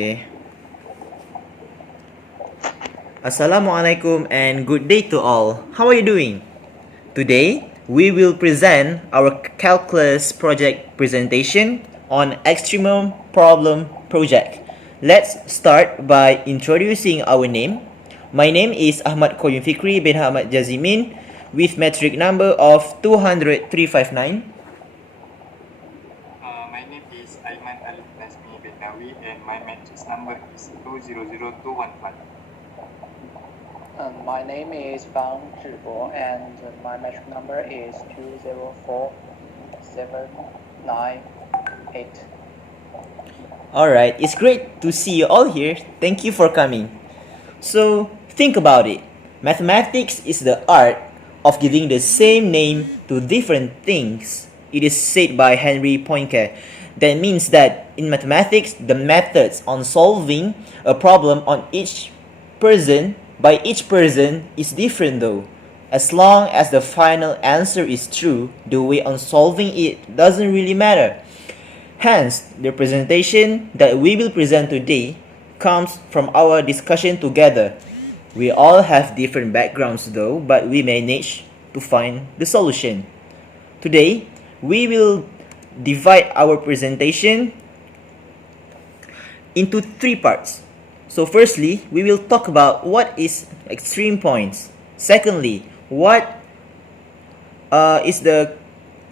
Okay. Assalamualaikum and good day to all. How are you doing? Today, we will present our calculus project presentation on Extremum problem project. Let's start by introducing our name. My name is Ahmad Qayyum Fikri bin Ahmad Jazimin with metric number of 200,359. My name is AIMAN NAJMI bin NAWI and my matrix number is 200215. My name is FANG ZHIBO and my metric number is 204798. Alright, it's great to see you all here. Thank you for coming. So, think about it. Mathematics is the art of giving the same name to different things. It is said by HENRI POINCARE. That means that in mathematics, the methods on solving a problem by each person is different though. As long as the final answer is true, the way on solving it doesn't really matter. Hence, the presentation that we will present today comes from our discussion together. We all have different backgrounds though, but we managed to find the solution. Today, we will divide our presentation into 3 parts. So firstly, we will talk about what is extreme points. Secondly, what is the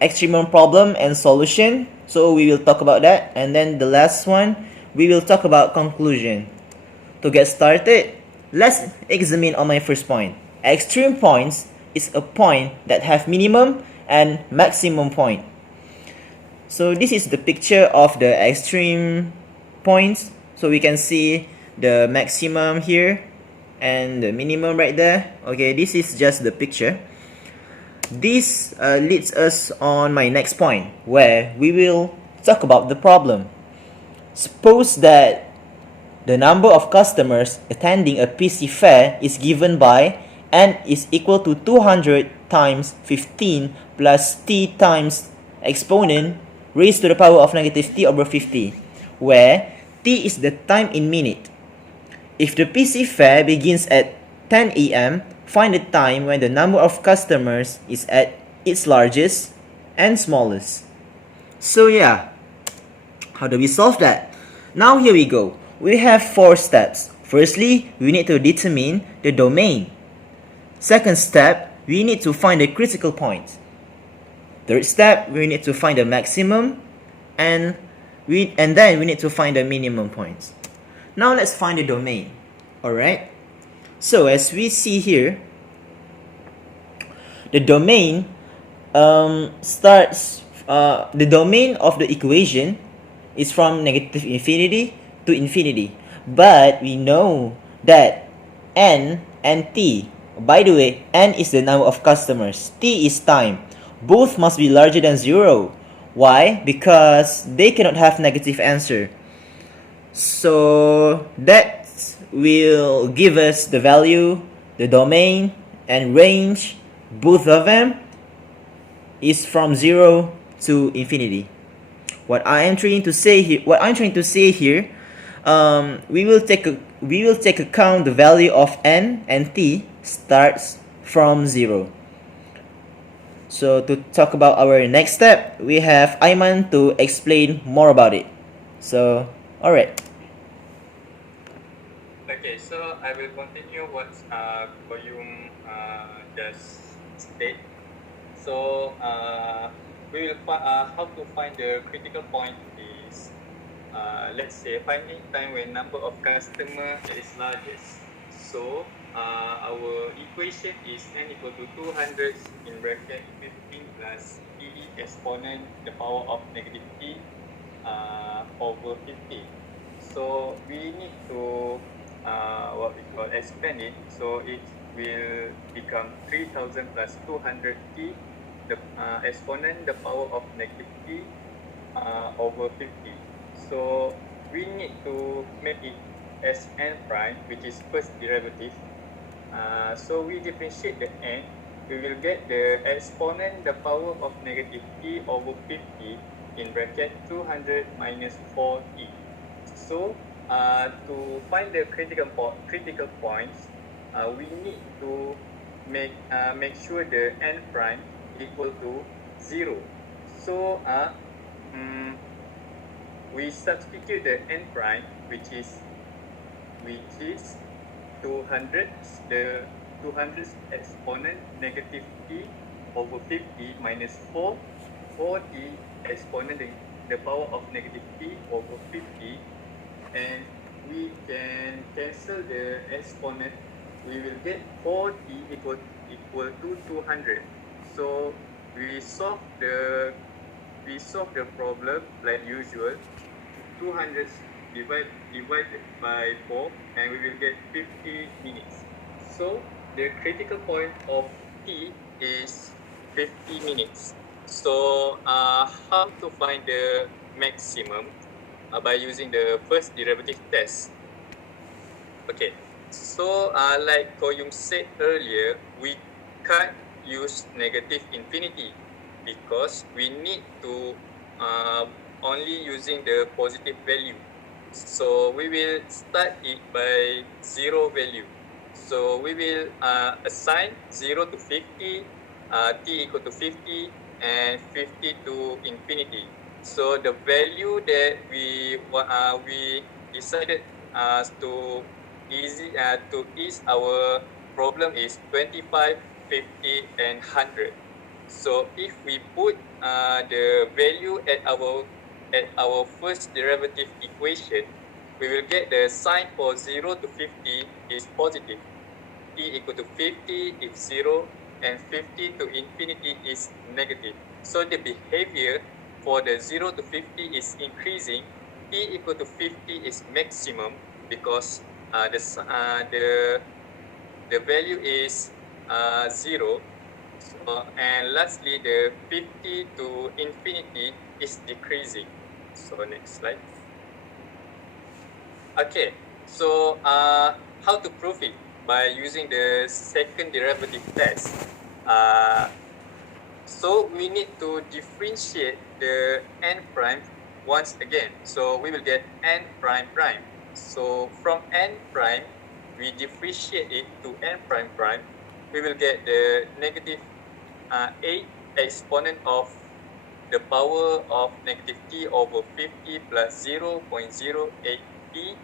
extremum problem and solution. So we will talk about that. And then the last one, we will talk about conclusion. To get started, let's examine on my first point. Extreme points is a point that have minimum and maximum point. So this is the picture of the extreme points. So we can see the maximum here and the minimum right there. Okay, this is just the picture. This leads us on my next point, where we will talk about the problem. Suppose that the number of customers attending a PC fair is given by n is equal to 200 times 15 plus t times exponent raised to the power of negative t over 50, where t is the time in minute. If the PC fair begins at 10 a.m., find the time when the number of customers is at its largest and smallest. So yeah, how do we solve that? Now here we go. We have 4 steps. Firstly, we need to determine the domain. Second step, we need to find the critical point. Third step, we need to find the maximum, and then we need to find the minimum points. Now let's find the domain. Alright, so as we see here, the domain the domain of the equation is from negative infinity to infinity. But we know that n and t, by the way, n is the number of customers, t is time. Both must be larger than 0. Why? Because they cannot have negative answer. So that will give us the value, the domain, and range. Both of them is from 0 to infinity. What I'm trying to say here, we will take account the value of n and t starts from 0. So to talk about our next step, we have AIMAN to explain more about it. So, alright. Okay, so I will continue what Qayyum just state. So we will how to find the critical point is let's say finding time when number of customer is largest. So our equation is n equal to 200 in bracket 15 plus e exponent the power of negative t over 50. So we need to what we call expand it. So it will become 3000 plus 200t, the exponent the power of negative t over 50. So we need to make it as n prime, which is first derivative. So we differentiate the n, we will get the exponent the power of negative t over 50 in bracket 200 minus 4t. So to find the critical points, we need to make sure the n prime equal to 0. So we substitute the n prime, which is 200, the 200th exponent negative t over 50 minus 4t exponent the power of negative t over 50, and we can cancel the exponent. We will get 4t equal to 200. So we solve the problem like usual. 200 divided by 4, and we will get 50 minutes. So the critical point of t is 50 minutes. So how to find the maximum by using the first derivative test. Okay, so like Qayyum said earlier, we can't use negative infinity because we need to only using the positive value. So we will start it by 0 value. So we will assign 0 to 50, t equal to 50, and 50 to infinity. So the value that we decided to ease our problem is 25, 50, and 100. So if we put the value at our first derivative equation, we will get the sign for 0 to 50 is positive. T equal to 50 is 0, and 50 to infinity is negative. So the behavior for the 0 to 50 is increasing. T equal to 50 is maximum because the value is 0. So, and lastly, the 50 to infinity is decreasing. So next slide. Okay, so how to prove it? By using the second derivative test. So we need to differentiate the n prime once again. So we will get n prime prime. So from n prime, we differentiate it to n prime prime. We will get the negative 8 exponent of the power of negative t over 50 plus 0.08t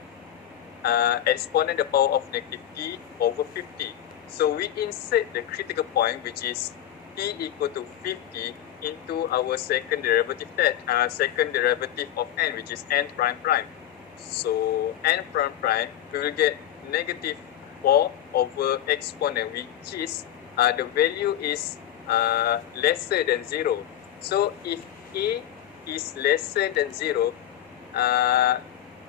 exponent the power of negative t over 50. So we insert the critical point, which is t equal to 50 into our second derivative of n, which is n prime prime. So n prime prime, we will get negative 4 over exponent, which is the value is lesser than 0. So if a is lesser than 0,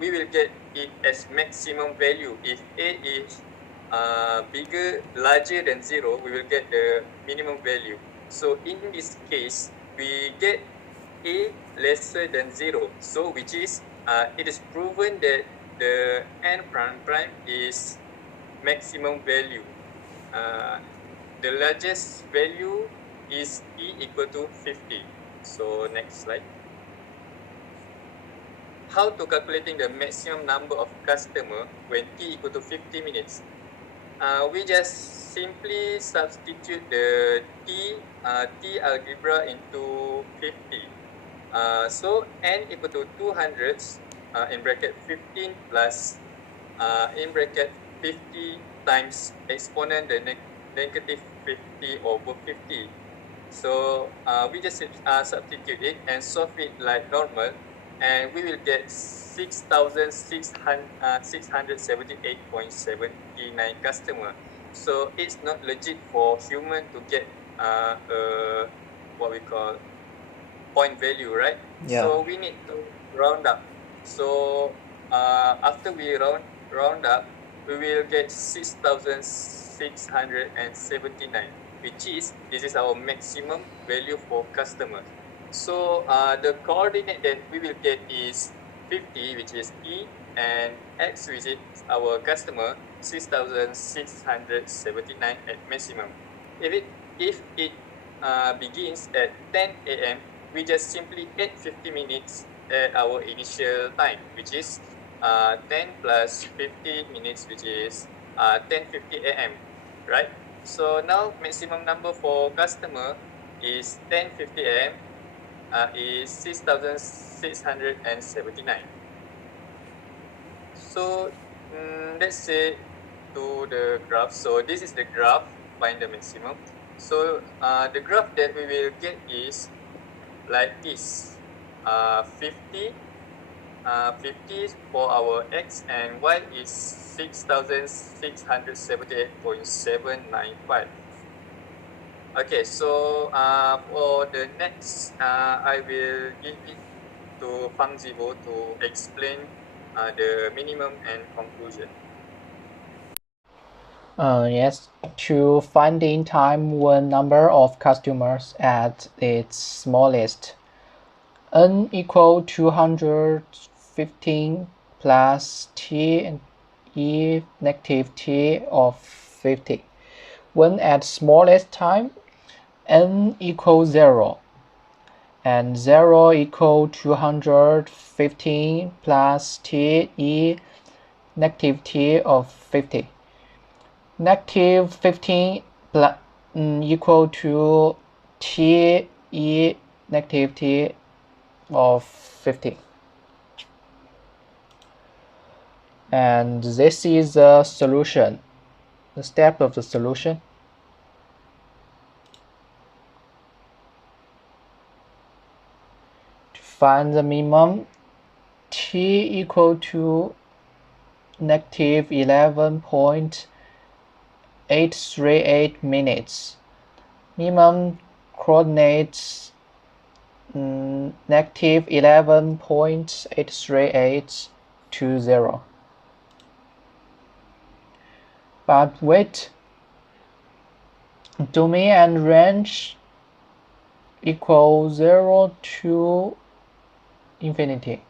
we will get it as maximum value. If a is larger than 0, we will get the minimum value. So in this case, we get a lesser than 0. So which is it is proven that the n prime prime is maximum value. The largest value is e equal to 50. So next slide. How to calculating the maximum number of customer when t equal to 50 minutes? We just simply substitute the t algebra into 50. So n equal to 200 in bracket 15 plus in bracket 50 times exponent the negative 50 over 50. So we just substitute it and solve it like normal, and we will get 6,678.79 customer. So it's not legit for human to get what we call point value, right? Yeah. So we need to round up. So after we round up, we will get 6,679, which is this is our maximum value for customers. So the coordinate that we will get is 50, which is E, and X, which is our customer, 6,679 at maximum. If it begins at 10 a.m., we just simply add 50 minutes at our initial time, which is 10 plus 50 minutes, which is 10:50 a.m. right? So now maximum number for customer is 10:50 a.m. Is 6,679. So let's say to the graph. So this is the graph, find the maximum. So the graph that we will get is like this, 50 for our x, and y is 6,678.795. Okay, so for the next, I will give it to FANG ZHIBO to explain the minimum and conclusion. Yes, to finding time when number of customers at its smallest, n equal 215 plus t e negative t of 50. When at smallest time, n equals 0, and 0 equal 215 plus t e negative t of 50. Negative 15 equal to t e negative t of 50. And this is the solution, the step of the solution. To find the minimum, t equal to negative 11.838 minutes. Minimum coordinates negative 11.838 to 0. But wait, domain and range equal 0 to infinity,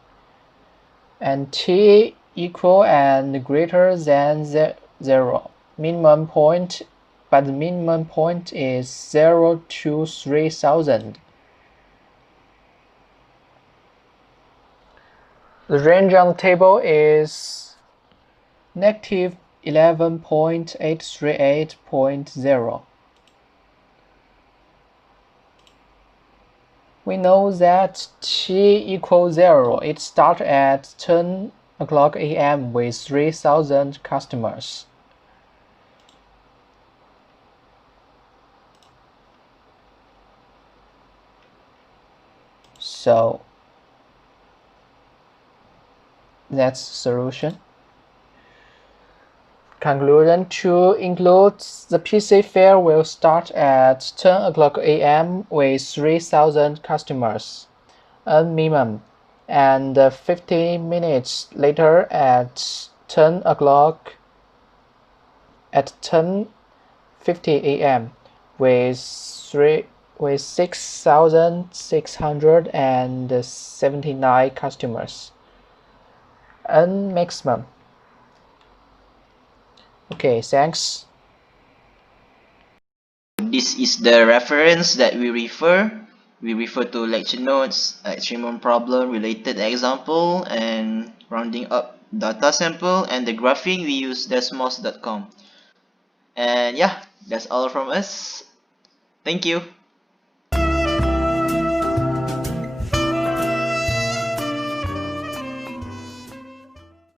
and t equal and greater than 0. Minimum point, but the minimum point is 0 to 3000. The range on the table is negative 11.838.0. We know that t equals 0. It starts at 10 o'clock a.m. with 3000 customers. So that's the solution. Conclusion: to include the PC fair will start at 10 o'clock a.m. with 3000 customers, a minimum, and 15 minutes later at 10 o'clock at 10:50 a.m. with 6,679 customers, and maximum. Okay, thanks. This is the reference that we refer. We refer to lecture notes, extremum problem, related example, and rounding up data sample, and the graphing we use desmos.com. And yeah, that's all from us. Thank you.